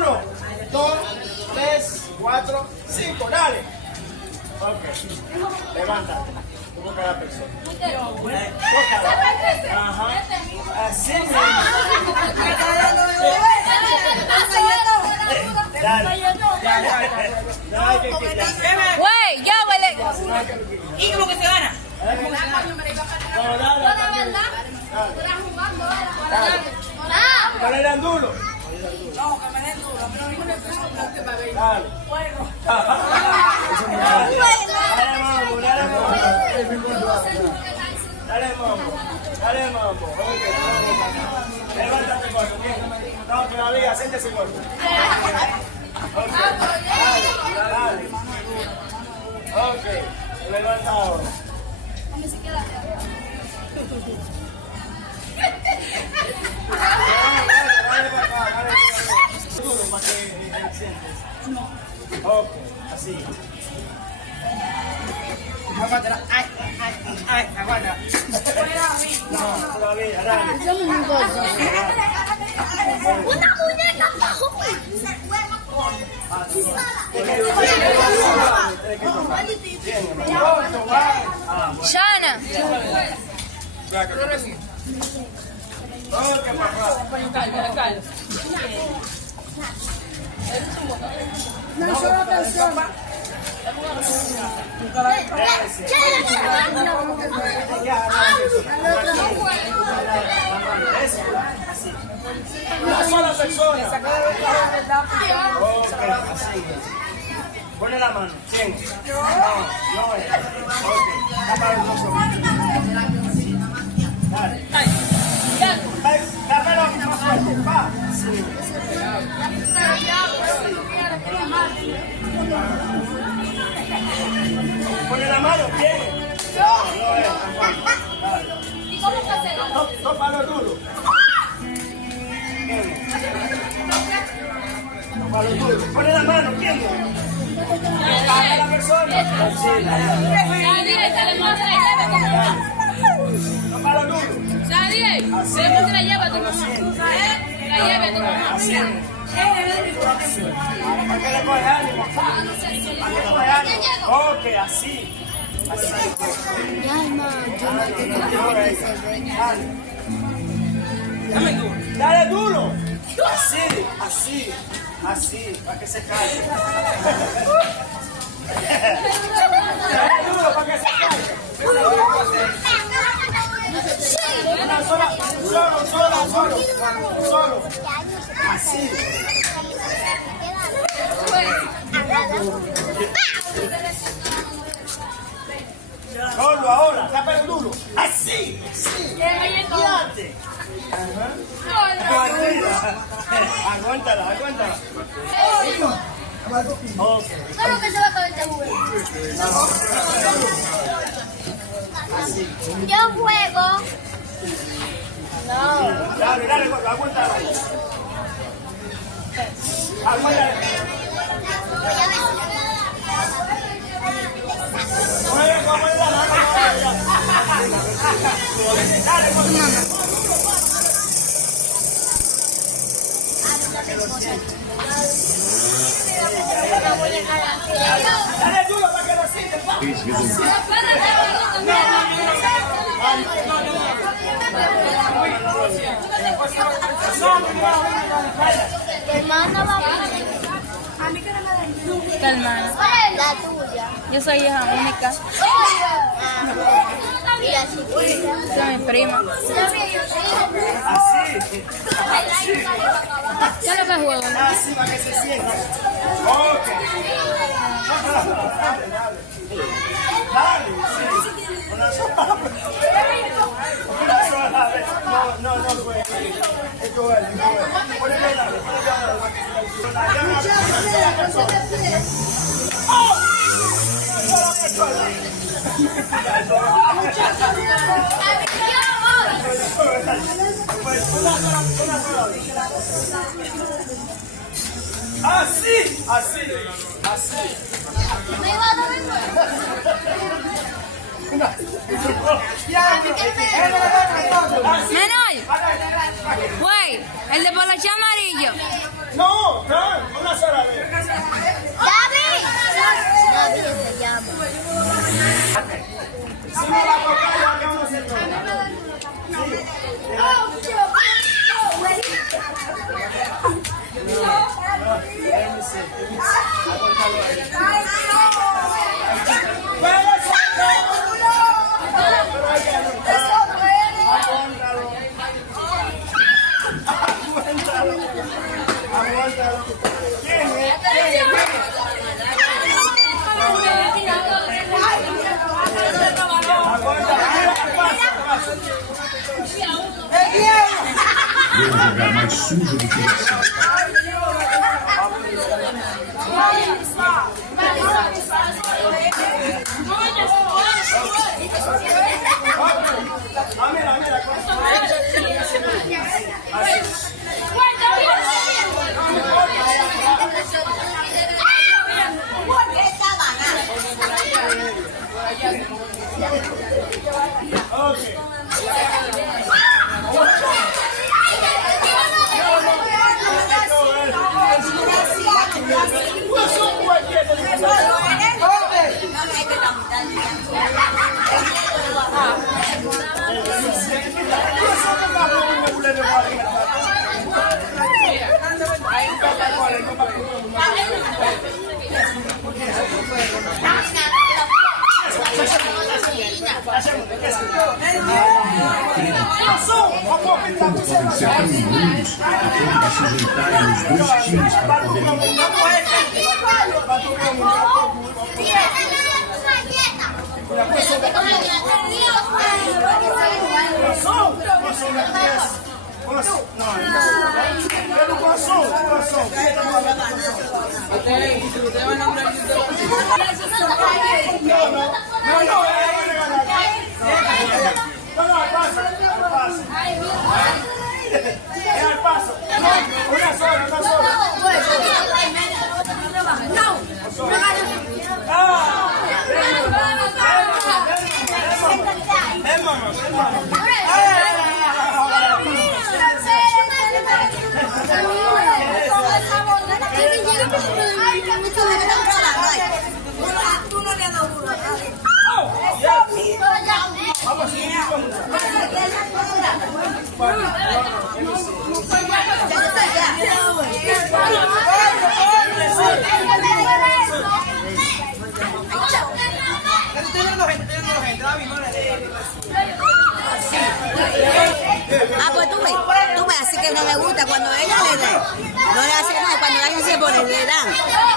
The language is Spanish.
1, 2, 3, 4, 5. Dale. Ok. Levántate. Como cada persona. Ajá. Así mismo. Dale. No hay que quitar. Güey, ya, vale. ¿Y cómo que se gana? No, dale. Que le dan duro. No, que me den duro. Dale. Dale mambo. Levántate corto. No, todavía, siéntese corto. Dale. Ok, se levanta ahora. Dale para acá, dale. Duro para que sientes. Ok, así. Aguanta. Ay, aguanta. No, todavía, dale. Una muñeca Shana. Ok, papá. una sola persona. Una sola persona. Ok, así. Pone la mano. ¿Quién? No. Ok. Tapa los ojos. Dale. Dámelo más fuerte. Va. Sí. Pone la mano. ¿Quién? No es. ¿Y cómo se hace? Tópalo duro. Tópalo duro. Pone la mano. ¿Quién? Toca la persona. Tópalo duro. Así. Para que le coge ánimo. Para que le coge ánimo. Ok, así. Dale duro. Así, para que se caiga. Dale duro para que se caiga. Solo. Así. Solo ahora, tápalo duro. Así. Fíjate. Aguántala. Okay. Solo que se va a caer este juego. Yo juego. Dale, aguántala. Dale duro para que lo sientas. Hermana, vamos. Calma. La tuya. Yo soy hija única. Y la chiquita. Soy mi prima. Así. ¿Qué es lo que juego? Así para que se sienta. Ok. Dale. Sí. Una sola vez. No puede. Es cruel. Ponle dale. Así. Me iba a dar el Menor. Güey, el de poloche amarillo. No, Dan, una sola vez. David. David se llama. Si no la toca, ya que vamos a hacer todo. Aguántalo. ¿Quién es? Vou jogar mais sujo do que você. Mira, mira. Como podem ser tão lindos a ponto de se juntarem os dois times para poderem Ah, pues tú ves, así que no me gusta cuando ella le da. No le hace nada, cuando alguien se pone, le dan.